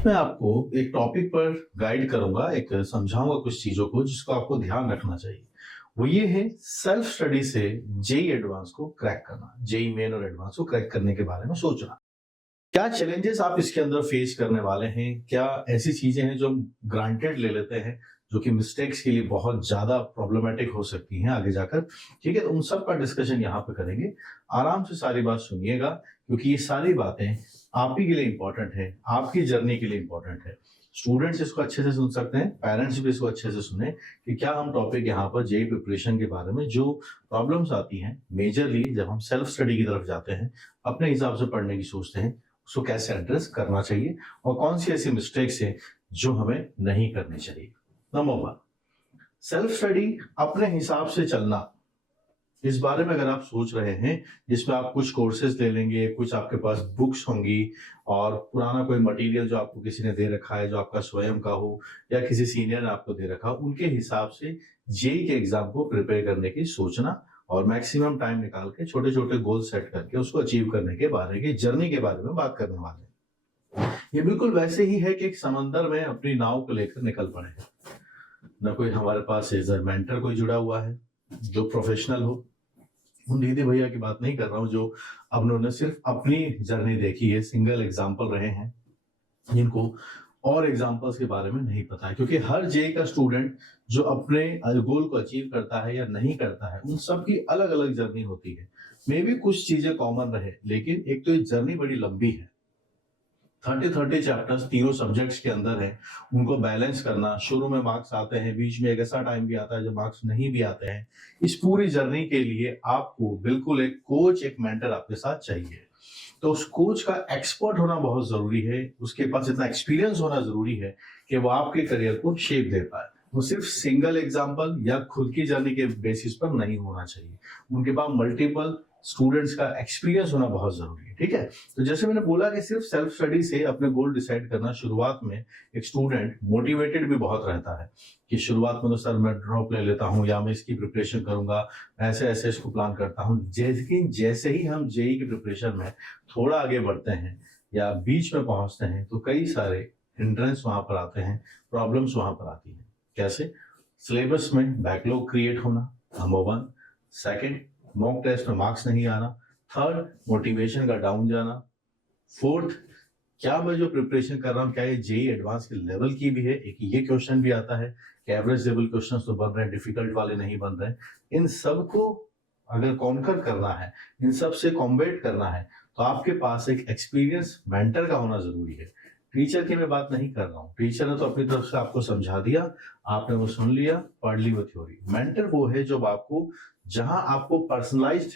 आज मैं आपको एक टॉपिक पर गाइड करूंगा, एक समझाऊंगा कुछ चीजों को जिसको आपको ध्यान रखना चाहिए। वो ये है सेल्फ स्टडी से जेई एडवांस को क्रैक करना, जेई मेन और एडवांस को क्रैक करने के बारे में सोचना। क्या चैलेंजेस आप इसके अंदर फेस करने वाले हैं, क्या ऐसी चीजें हैं जो हम ग्रांटेड ले लेते हैं जो कि मिस्टेक्स के लिए बहुत ज्यादा प्रॉब्लमेटिक हो सकती हैं आगे जाकर। ठीक है, तो उन सब का डिस्कशन यहाँ पे करेंगे। आराम से सारी बात सुनिएगा क्योंकि ये सारी बातें आप ही के लिए इंपॉर्टेंट है, आपकी जर्नी के लिए इंपॉर्टेंट है। स्टूडेंट्स इसको अच्छे से सुन सकते हैं, पेरेंट्स भी इसको अच्छे से सुने कि क्या हम टॉपिक यहाँ पर जेई प्रिपरेशन के बारे में जो प्रॉब्लम्स आती हैं मेजरली जब हम सेल्फ स्टडी की तरफ जाते हैं, अपने हिसाब से पढ़ने की सोचते हैं, उसको कैसे एड्रेस करना चाहिए और कौन सी ऐसी मिस्टेक्स है जो हमें नहीं करनी चाहिए। नंबर 1, सेल्फ स्टडी अपने हिसाब से चलना। इस बारे में अगर आप सोच रहे हैं जिसमें आप कुछ कोर्सेज ले लेंगे, कुछ आपके पास बुक्स होंगी और पुराना कोई मटेरियल जो आपको किसी ने दे रखा है, जो आपका स्वयं का हो या किसी सीनियर ने आपको दे रखा हो, उनके हिसाब से जेई के एग्जाम को प्रिपेयर करने की सोचना और मैक्सिमम टाइम निकाल के छोटे छोटे गोल सेट करके उसको अचीव करने के बारे की जर्नी के बारे में बात करने वाले हैं। ये बिल्कुल वैसे ही है कि एक समंदर में अपनी नाव को लेकर निकल पड़े। न कोई हमारे पास एज मेंटर कोई जुड़ा हुआ है जो प्रोफेशनल हो। उन दीदी भैया की बात नहीं कर रहा हूं जो अब उन्होंने सिर्फ अपनी जर्नी देखी है, सिंगल एग्जाम्पल रहे हैं, जिनको और एग्जाम्पल्स के बारे में नहीं पता है। क्योंकि हर जेई का स्टूडेंट जो अपने गोल को अचीव करता है या नहीं करता है, उन सब की अलग अलग जर्नी होती है। मे भी कुछ चीजें कॉमन रहे, लेकिन एक तो ये जर्नी बड़ी लंबी है। 30 चैप्टर्स तीनों सब्जेक्ट्स के अंदर है, उनको बैलेंस करना। शुरू में मार्क्स आते हैं, बीच में एक ऐसा टाइम भी आता है जब मार्क्स नहीं भी आते हैं। इस पूरी जर्नी के लिए आपको बिल्कुल एक कोच, एक मेंटर आपके साथ चाहिए। तो उस कोच का एक्सपर्ट होना बहुत जरूरी है, उसके पास इतना एक्सपीरियंस होना जरूरी है कि वो आपके करियर को शेप दे पाए। वो सिर्फ सिंगल एग्जाम्पल या खुद की जर्नी के बेसिस पर नहीं होना चाहिए, उनके पास मल्टीपल स्टूडेंट्स का एक्सपीरियंस होना बहुत जरूरी है। ठीक है, तो जैसे मैंने बोला कि सिर्फ सेल्फ स्टडी से अपने गोल डिसाइड करना, शुरुआत में एक स्टूडेंट मोटिवेटेड भी बहुत रहता है कि शुरुआत में तो सर मैं ड्रॉप ले लेता हूँ या मैं इसकी प्रिपरेशन करूंगा, ऐसे ऐसे इसको प्लान करता हूँ। जैसे ही हम जेई की प्रिपरेशन में थोड़ा आगे बढ़ते हैं या बीच में पहुंचते हैं तो कई सारे हिंड्रेंस वहां पर आते हैं, प्रॉब्लम्स वहां पर आती हैं। कैसे? सिलेबस में बैकलॉग क्रिएट होना, नंबर 1। सेकंड, मॉक टेस्ट में मार्क्स नहीं आना। थर्ड, मोटिवेशन का डाउन जाना। फोर्थ, क्या मैं जो प्रिपरेशन कर रहा हूँ क्या ये जेई एडवांस के लेवल की भी है? एक ये क्वेश्चन भी आता है कि एवरेज लेवल क्वेश्चंस तो बन रहे हैं, डिफिकल्ट वाले नहीं बन रहे हैं। इन सब को अगर कॉन्कर करना है, इन सब से कॉम्बेट करना है, तो आपके पास एक एक्सपीरियंस मेंटर का होना जरूरी है। टीचर की मैं बात नहीं कर रहा हूँ, टीचर ने तो अपनी तरफ से आपको समझा दिया, आपने वो सुन लिया, पढ़ ली वो थ्योरी। मेंटर वो है जो आपको, जहां आपको पर्सनलाइज्ड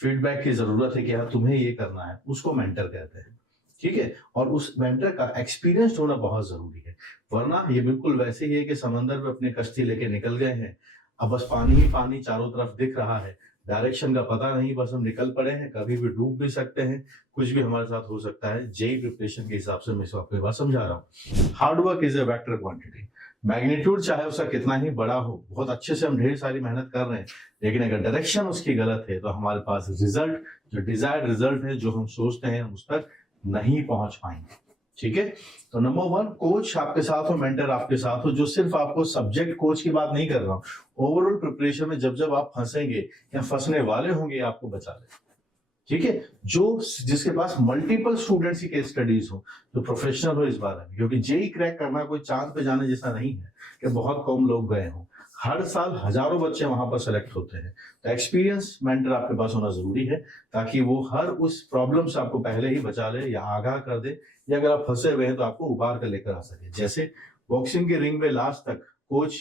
फीडबैक की जरूरत है कि यार तुम्हें ये करना है, उसको मेंटर कहते हैं। ठीक है, और उस मेंटर का एक्सपीरियंस होना बहुत जरूरी है। वरना ये बिल्कुल वैसे ही है कि समंदर में अपनी कश्ती लेके निकल गए हैं, अब बस पानी ही पानी चारों तरफ दिख रहा है, डायरेक्शन का पता नहीं, बस हम निकल पड़े हैं, कभी भी डूब भी सकते हैं, कुछ भी हमारे साथ हो सकता है। जेई प्रिपरेशन के हिसाब से मैं इसको आपको बात समझा रहा हूँ। Hard work is a vector quantity. Magnitude चाहे उसका कितना ही बड़ा हो, बहुत अच्छे से हम ढेर सारी मेहनत कर रहे हैं, लेकिन अगर डायरेक्शन उसकी गलत है तो हमारे पास रिजल्ट, जो डिजायर्ड रिजल्ट है, जो हम सोचते हैं, हम उस तक नहीं पहुंच पाएंगे। ठीक है, तो नंबर 1, कोच आपके साथ हो, मेंटर आपके साथ हो, जो सिर्फ आपको सब्जेक्ट कोच की बात नहीं कर रहा हूं, ओवरऑल प्रिपरेशन में जब जब आप फंसेंगे या फंसने वाले होंगे आपको बचा ले। ठीक है, जिसके पास मल्टीपल स्टूडेंट्स की केस स्टडीज हो, जो प्रोफेशनल हो इस बारे में। क्योंकि जेई क्रैक करना कोई चांद पे जाने जैसा नहीं है कि बहुत कम लोग गए हों, हर साल हजारों बच्चे वहां पर सेलेक्ट होते हैं। तो एक्सपीरियंस मेंटर आपके पास होना जरूरी है ताकि वो हर उस प्रॉब्लम से आपको पहले ही बचा ले या आगाह कर दे, या अगर आप फंसे हुए हैं तो आपको उबार कर लेकर आ सके। जैसे बॉक्सिंग के रिंग में लास्ट तक कोच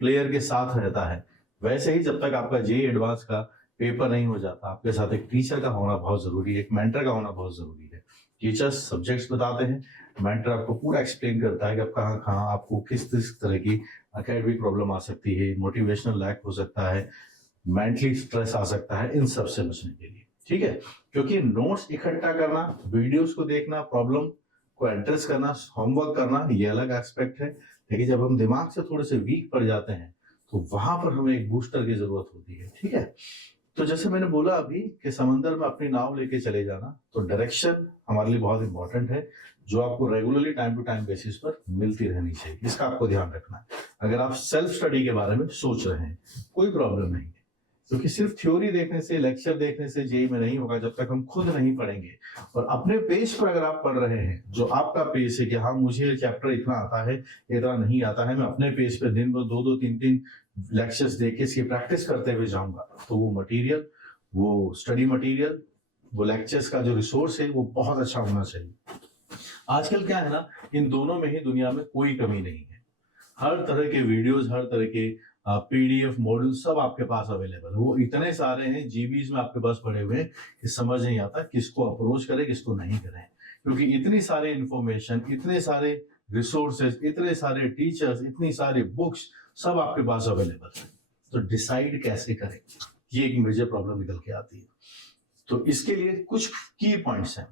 प्लेयर के साथ रहता है, वैसे ही जब तक आपका जेई एडवांस का पेपर नहीं हो जाता, आपके साथ एक टीचर का होना बहुत जरूरी है, एक मेंटर का होना बहुत जरूरी है। टीचर्स सब्जेक्ट्स बताते हैं, मेंटर आपको पूरा एक्सप्लेन करता है कि आप कहाँ कहाँ आपको किस किस तरह की एकेडमिक प्रॉब्लम आ सकती है, मोटिवेशनल लैक हो सकता है, मेंटली स्ट्रेस आ सकता है, इन सब से बचने के लिए। ठीक है, क्योंकि नोट्स इकट्ठा करना, वीडियोस को देखना, प्रॉब्लम को एड्रेस करना, होमवर्क करना, ये अलग एस्पेक्ट है। लेकिन जब हम दिमाग से थोड़े से वीक पड़ जाते हैं तो वहां पर हमें एक बूस्टर की जरूरत होती है। ठीक है, तो जैसे मैंने बोला अभी कि समंदर में अपनी नाव लेके चले जाना, तो डायरेक्शन हमारे लिए बहुत इंपॉर्टेंट है। जो आपको regularly time to time basis पर मिलती रहनी चाहिए। इसका आपको ध्यान रखना है। अगर आप सेल्फ स्टडी के बारे में सोच रहे हैं, कोई प्रॉब्लम नहीं है, क्योंकि सिर्फ थ्योरी देखने से, लेक्चर देखने से जेई में नहीं होगा जब तक हम खुद नहीं पढ़ेंगे। और अपने पेज पर अगर आप पढ़ रहे हैं, जो आपका पेज है कि हाँ मुझे चैप्टर इतना आता है, इतना नहीं आता है, मैं अपने पेज पे दिन भर 2-2, 3-3 लेक्चर्स देख के इसकी प्रैक्टिस करते हुए जाऊंगा, तो वो मटेरियल, वो स्टडी मटेरियल, वो लेक्चर्स का जो रिसोर्स है वो बहुत अच्छा होना चाहिए। आजकल क्या है ना, इन दोनों में ही दुनिया में कोई कमी नहीं है। हर तरह के वीडियोस, हर तरह के पीडीएफ मॉडल सब आपके पास अवेलेबल है। वो इतने सारे हैं, जीबीज में आपके पास पड़े हुए हैं कि समझ नहीं आता किसको अप्रोच करें, किसको नहीं करें, क्योंकि इतनी सारे इंफॉर्मेशन, इतने सारे रिसोर्सेज, इतने सारे टीचर्स, इतनी सारी बुक्स सब आपके पास अवेलेबल है। तो डिसाइड कैसे करें, ये एक मेजर प्रॉब्लम निकल के आती है। तो इसके लिए कुछ की पॉइंट्स हैं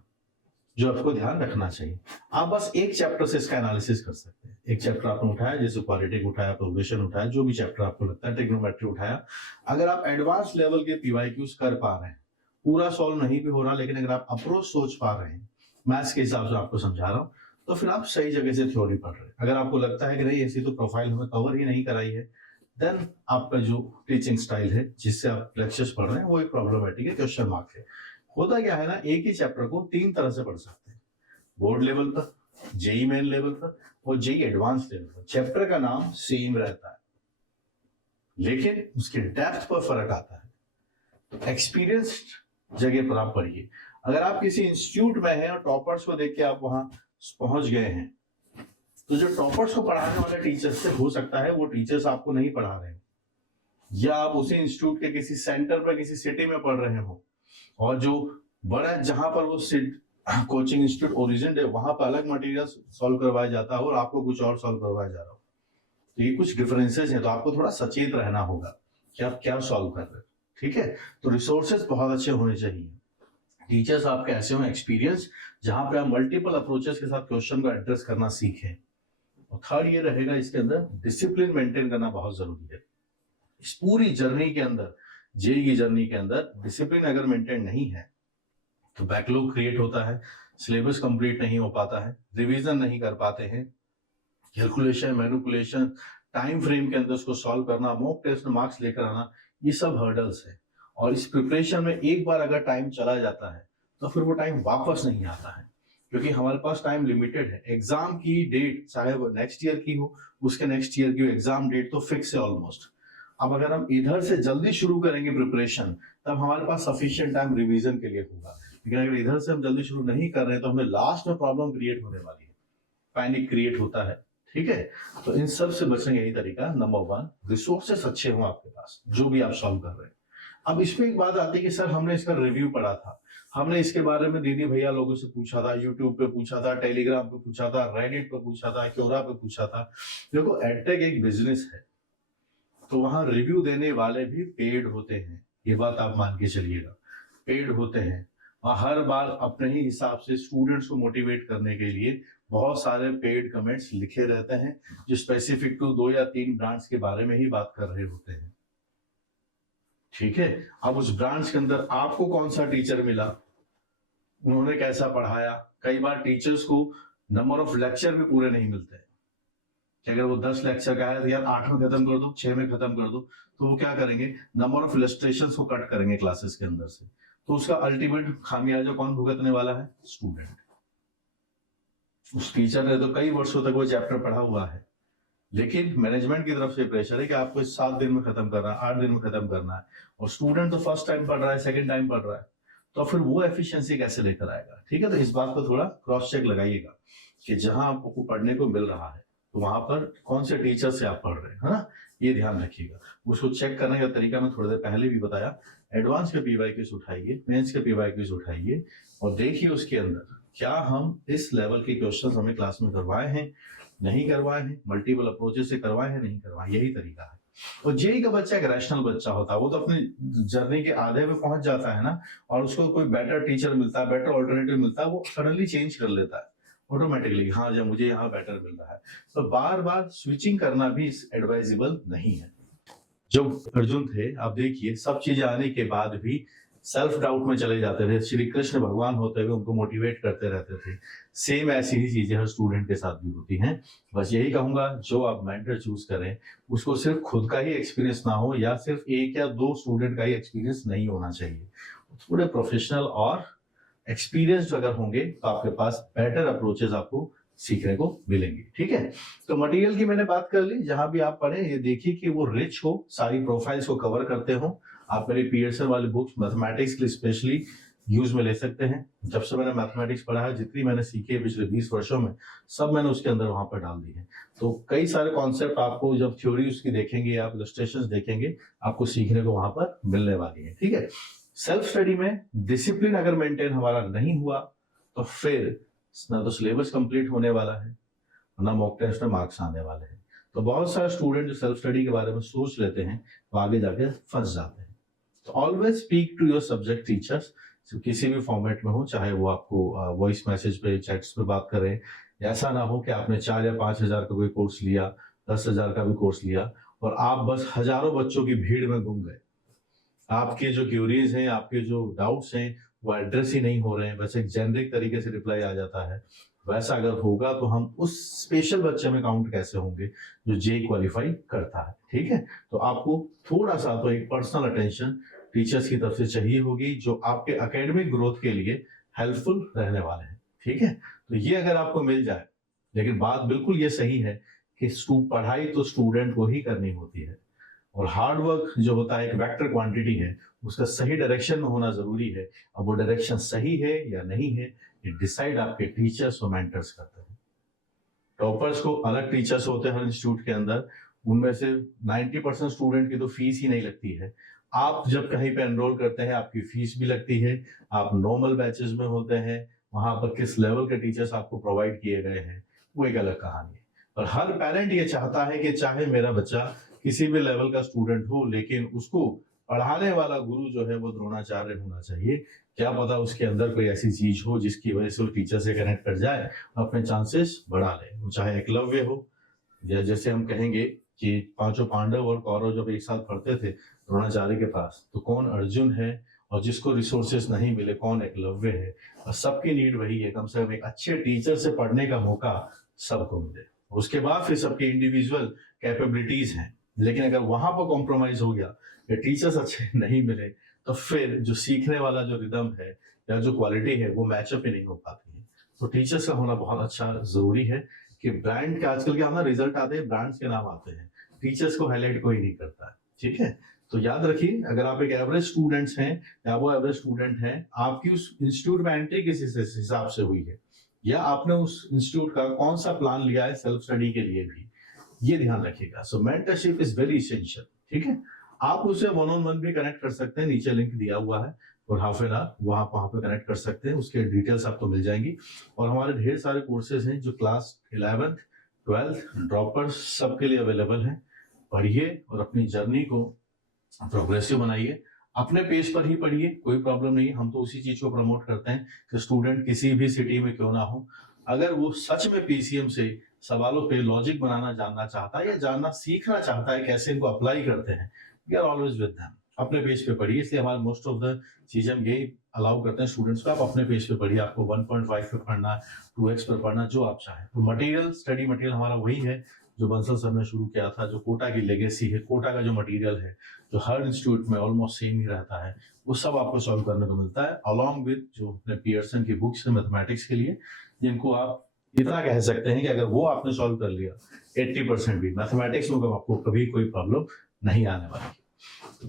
जो आपको ध्यान रखना चाहिए। आप बस एक चैप्टर से इसका एनालिसिस कर सकते हैं। एक चैप्टर आपने उठाया, जैसे क्वालिटी उठाया, प्रोग्रेशन उठाया, जो भी चैप्टर आपको लगता है, ट्रिग्नोमेट्री उठाया, अगर आप एडवांस लेवल के पीवाईक्यूज कर पा रहे हैं, पूरा सॉल्व नहीं भी हो रहा, लेकिन अगर आप अप्रोच सोच पा रहे हैं, मैथ्स के हिसाब से आपको समझा रहा हूं, तो फिर आप सही जगह से थ्योरी पढ़ रहे हैं। अगर आपको लगता है कि नहीं ऐसी तो प्रोफाइल हमें कवर ही नहीं कराई है, देन आपका जो टीचिंग स्टाइल है जिससे आप लेक्चर्स पढ़ रहे हैं वो एक प्रॉब्लमेटिक है, क्वेश्चन मार्क है। होता क्या है ना, एक ही चैप्टर को 3 तरह से पढ़ सकते हैं, बोर्ड लेवल पर, जेई मेन लेवल पर और जेई एडवांस लेवल पर। चैप्टर का नाम सेम रहता है, लेकिन उसके डेप्थ पर फर्क आता है। तो एक्सपीरियंस्ड जगह पर आप पढ़िए। अगर आप किसी इंस्टीट्यूट में हैं और टॉपर्स को देख के आप वहां पहुंच गए हैं, तो जो टॉपर्स को पढ़ाने वाले टीचर्स से हो सकता है वो टीचर्स आपको नहीं पढ़ा रहे हो, या आप उसी इंस्टीट्यूट के किसी सेंटर पर, किसी सिटी में पढ़ रहे हो, और जो बड़ा जहां पर वो कोचिंग इंस्टीट्यूट ओरिजिन है वहां पर अलग मटेरियल सॉल्व करवाया जाता है और आपको कुछ और सॉल्व करवाया जा रहा हो। तो ये कुछ डिफरेंसेस हैं, तो आपको थोड़ा सचेत रहना होगा कि आप क्या सॉल्व कर रहे हो। ठीक है, तो रिसोर्सेज बहुत अच्छे होने चाहिए, टीचर्स आपके ऐसे हो एक्सपीरियंस, जहां पे आप मल्टीपल अप्रोचेस के साथ क्वेश्चन को एड्रेस करना सीखें। और थर्ड ये रहेगा इसके अंदर, डिसिप्लिन मेंटेन करना बहुत जरूरी है। इस पूरी जर्नी के अंदर, जेई की जर्नी के अंदर डिसिप्लिन अगर मेंटेन नहीं है तो बैकलॉग क्रिएट होता है, सिलेबस कंप्लीट नहीं हो पाता है, रिवीजन नहीं कर पाते हैं, कैलकुलेशन, मैनिपुलेशन, टाइम फ्रेम के अंदर उसको सॉल्व करना, मॉक टेस्ट में मार्क्स लेकर आना, ये सब हर्डल्स है। और इस प्रिपरेशन में एक बार अगर टाइम चला जाता है तो फिर वो टाइम वापस नहीं आता है, क्योंकि हमारे पास टाइम लिमिटेड है। एग्जाम की डेट चाहे वो नेक्स्ट ईयर की हो, उसके नेक्स्ट ईयर की हो, एग्जाम डेट तो फिक्स है ऑलमोस्ट। अब अगर हम इधर से जल्दी शुरू करेंगे प्रिपरेशन, तब हमारे पास सफिशिएंट टाइम रिवीजन के लिए होगा, लेकिन अगर इधर से हम जल्दी शुरू नहीं कर रहे हैं तो हमें लास्ट में प्रॉब्लम क्रिएट होने वाली है, पैनिक क्रिएट होता है। ठीक है, तो इन सब से बचने का यही तरीका, नंबर 1, रिसोर्सेस अच्छे हों आपके पास जो भी आप सॉल्व कर रहे हैं। अब इसमें एक बात आती है कि सर हमने इसका रिव्यू पढ़ा था, हमने इसके बारे में दीदी भैया लोगों से पूछा था, यूट्यूब पे पूछा था, टेलीग्राम पे पूछा था, रेडिट पे पूछा था, क्योरा पे पूछा था। देखो एडटेक एक बिजनेस है, तो वहां रिव्यू देने वाले भी पेड होते हैं, ये बात आप मान के चलिएगा, पेड होते हैं। और हर बार अपने ही हिसाब से स्टूडेंट्स को मोटिवेट करने के लिए बहुत सारे पेड कमेंट्स लिखे रहते हैं, जो स्पेसिफिक टू 2 या 3 ब्रांड्स के बारे में ही बात कर रहे होते हैं। ठीक है, अब उस ब्रांच के अंदर आपको कौन सा टीचर मिला, उन्होंने कैसा पढ़ाया। कई बार टीचर्स को नंबर ऑफ लेक्चर भी पूरे नहीं मिलते हैं, कि अगर वो 10 लेक्चर का है तो यार 8 में खत्म कर दो, 6 में खत्म कर दो, तो वो क्या करेंगे, नंबर ऑफ इलस्ट्रेशंस को कट करेंगे क्लासेस के अंदर से। तो उसका अल्टीमेट खामियाजा कौन भुगतने वाला है, स्टूडेंट। उस टीचर ने तो कई वर्षों तक वो चैप्टर पढ़ा हुआ है, लेकिन मैनेजमेंट की तरफ से प्रेशर है कि आपको 7 दिन में खत्म करना है, 8 दिन में खत्म करना है, और स्टूडेंट तो फर्स्ट टाइम पढ़ रहा है, सेकंड टाइम पढ़ रहा है, तो फिर वो एफिशिएंसी कैसे लेकर आएगा। ठीक है, तो इस बात को थोड़ा क्रॉस चेक लगाइएगा कि जहां आपको पढ़ने को मिल रहा है तो वहां पर कौन से टीचर से आप पढ़ रहे हैं, है ना, ये ध्यान रखिएगा। उसको चेक करने का तरीका मैं थोड़ी देर पहले भी बताया। एडवांस के पीवाईक्यूज उठाइए, मेंस के पीवाईक्यूज उठाइए, और देखिए उसके अंदर क्या हम इस लेवल के क्वेश्चंस हमें क्लास में करवाए हैं, नहीं करवाए हैं, मल्टीपल अप्रोचेस से करवाए हैं, नहीं करवाए, यही तरीका है। और जेई का बच्चा एक रैशनल बच्चा होता है, वो तो अपनी जर्नी के आधे पे पहुंच जाता है ना, और उसको कोई बेटर टीचर मिलता है, बेटर ऑल्टरनेटिव मिलता है, वो सडनली चेंज कर लेता है ऑटोमेटिकली, हाँ जब मुझे यहाँ बेटर मिल रहा है। तो बार बार स्विचिंग करना भी एडवाइजेबल नहीं है। जो अर्जुन थे, आप देखिए सब चीजें आने के बाद भी सेल्फ डाउट में चले जाते थे, श्री कृष्ण भगवान होते हुए उनको मोटिवेट करते रहते थे। सेम ऐसी ही चीजें हर स्टूडेंट के साथ भी होती हैं। बस यही कहूंगा, जो आप मेंटर चूज करें उसको सिर्फ खुद का ही एक्सपीरियंस ना हो, या सिर्फ एक या दो स्टूडेंट का ही एक्सपीरियंस नहीं होना चाहिए। थोड़े प्रोफेशनल और एक्सपीरियंस अगर होंगे तो आपके पास बेटर अप्रोचेस आपको सीखने को मिलेंगी। ठीक है, तो मटेरियल की मैंने बात कर ली। जहां भी आप पढ़े ये देखिए कि वो रिच हो, सारी प्रोफाइल्स को कवर करते हो। आप मेरे पियर्सन वाली बुक्स मैथमेटिक्स के लिए स्पेशली यूज में ले सकते हैं। जब से मैंने मैथमेटिक्स पढ़ा है, जितनी मैंने सीखी है पिछले 20 वर्षों में, सब मैंने उसके अंदर वहां पर डाल दी है। तो कई सारे कॉन्सेप्ट आपको जब थ्योरी उसकी देखेंगे, आप इलस्ट्रेशंस देखेंगे, आपको सीखने को वहां पर मिलने वाली है। ठीक है, सेल्फ स्टडी में डिसिप्लिन अगर मेंटेन हमारा नहीं हुआ तो फिर ना तो सिलेबस कंप्लीट होने वाला है, ना मॉक टेस्ट में मार्क्स आने वाले हैं। तो बहुत सारे स्टूडेंट जो सेल्फ स्टडी के बारे में सोच लेते हैं वो आगे जाके फंस जाते हैं। तो always speak to your subject teachers, किसी भी फॉर्मेट में हो, चाहे वो आपको वॉइस मैसेज पे, चैट्स पे बात करें। ऐसा ना हो कि आपने 4 या 5 हजार का कोई कोर्स लिया, 10,000 का भी कोर्स लिया और आप बस हजारों बच्चों की भीड़ में घूम गए। आपके जो क्यूरीज हैं, आपके जो डाउट्स हैं, वो एड्रेस ही नहीं हो रहे हैं, बस एक जेनरिक तरीके से रिप्लाई आ जाता है। वैसा अगर होगा तो हम उस स्पेशल बच्चे में काउंट कैसे होंगे जो जे क्वालिफाई करता है। ठीक है, तो आपको थोड़ा सा तो एक पर्सनल अटेंशन टीचर्स की तरफ से चाहिए होगी, जो आपके एकेडमिक ग्रोथ के लिए हेल्पफुल रहने वाले हैं। ठीक है, तो ये अगर आपको मिल जाए, लेकिन बात बिल्कुल ये सही है कि पढ़ाई तो स्टूडेंट को ही करनी होती है, और हार्ड वर्क जो होता है एक वेक्टर क्वांटिटी है, उसका सही डायरेक्शन में होना जरूरी है। अब वो डायरेक्शन सही है या नहीं है, ये डिसाइड आपके टीचर्स और मेंटर्स करते हैं। टॉपर्स को अलग टीचर्स होते हैं हर इंस्टीट्यूट के अंदर, उनमें से 90% स्टूडेंट की तो फीस ही नहीं लगती है। आप जब कहीं पे एनरोल करते हैं आपकी फीस भी लगती है। आप नॉर्मल बैचेस में होते हैं, वहां पर किस लेवल के टीचर्स आपको प्रोवाइड किए गए हैं वो एक अलग कहानी है। और हर पेरेंट ये चाहता है कि चाहे मेरा बच्चा किसी भी लेवल का स्टूडेंट हो, लेकिन उसको पढ़ाने वाला गुरु जो है वो द्रोणाचार्य होना चाहिए। क्या पता उसके अंदर कोई ऐसी चीज हो जिसकी वजह से वो टीचर से कनेक्ट कर जाए, अपने चांसेस बढ़ा ले। वो चाहे एकलव्य हो, या जैसे हम कहेंगे कि पांचों पांडव और कौरव जब एक साथ पढ़ते थे द्रोणाचार्य के पास, तो कौन अर्जुन है और जिसको रिसोर्सेस नहीं मिले कौन एकलव्य है। और सबकी नीड वही है, कम से कम एक अच्छे टीचर से पढ़ने का मौका सबको मिले। उसके बाद फिर सबकी इंडिविजुअल कैपेबिलिटीज हैं, लेकिन अगर वहां पर कॉम्प्रोमाइज हो गया या टीचर्स अच्छे नहीं मिले, तो फिर जो सीखने वाला जो रिदम है या जो क्वालिटी है वो मैचअप ही नहीं हो पाती है। तो टीचर्स का होना बहुत अच्छा जरूरी है कि ब्रांड के आजकल के हमारा रिजल्ट आते हैं, ब्रांड्स के नाम आते हैं, टीचर्स को हाईलाइट कोई नहीं करता है। ठीक है, तो याद रखिए, अगर आप एक एवरेज स्टूडेंट्स हैं या वो एवरेज स्टूडेंट हैं, आपकी उस इंस्टीट्यूट में एंट्री किस हिसाब से हुई है, या आपने उस इंस्टीट्यूट का कौन सा प्लान लिया है सेल्फ स्टडी के लिए भी, ये ध्यान रखिएगा। सो मेंटरशिप इज वेरी इसेंशियल। ठीक है, आप उसे वन ऑन वन भी कनेक्ट कर सकते हैं, नीचे लिंक दिया हुआ है, और हाफ एन आवर वहां पे कनेक्ट कर सकते हैं, उसके डिटेल्स आपको मिल जाएंगी। और हमारे ढेर सारे कोर्सेज हैं जो क्लास 11th 12th ड्रॉपर्स सबके लिए अवेलेबल हैं। पढ़िए और अपनी जर्नी को प्रोग्रेसिव बनाइए। अपने पेज पर ही पढ़िए, कोई प्रॉब्लम नहीं। हम तो उसी चीज को प्रमोट करते हैं कि स्टूडेंट किसी भी सिटी में क्यों ना हो, अगर वो सच में पीसीएम से सवालों पे लॉजिक बनाना जानना चाहता है या जानना सीखना चाहता है कैसे इनको अप्लाई करते हैं, we are always with them. अपने पेज पे पढ़िए, इसलिए हमारे मोस्ट ऑफ द चीजें हम यही अलाउ करते हैं स्टूडेंट्स को, आप अपने पेज पे पढ़िए। आपको 1.5 पे पढ़ना है, 2x पे पढ़ना, जो आप चाहें। तो मटेरियल, स्टडी मटेरियल हमारा वही है जो बंसल सर ने शुरू किया था, जो कोटा की लेगेसी है, कोटा का जो मटेरियल है जो हर इंस्टीट्यूट में ऑलमोस्ट सेम ही रहता है, वो सब आपको सॉल्व करने को मिलता है, अलॉन्ग विद जो अपने पियर्सन की बुक्स है मैथमेटिक्स के लिए, जिनको आप इतना कह सकते हैं कि अगर वो आपने सॉल्व कर लिया 80% भी, मैथमेटिक्स में आपको कभी कोई प्रॉब्लम नहीं आने वाली।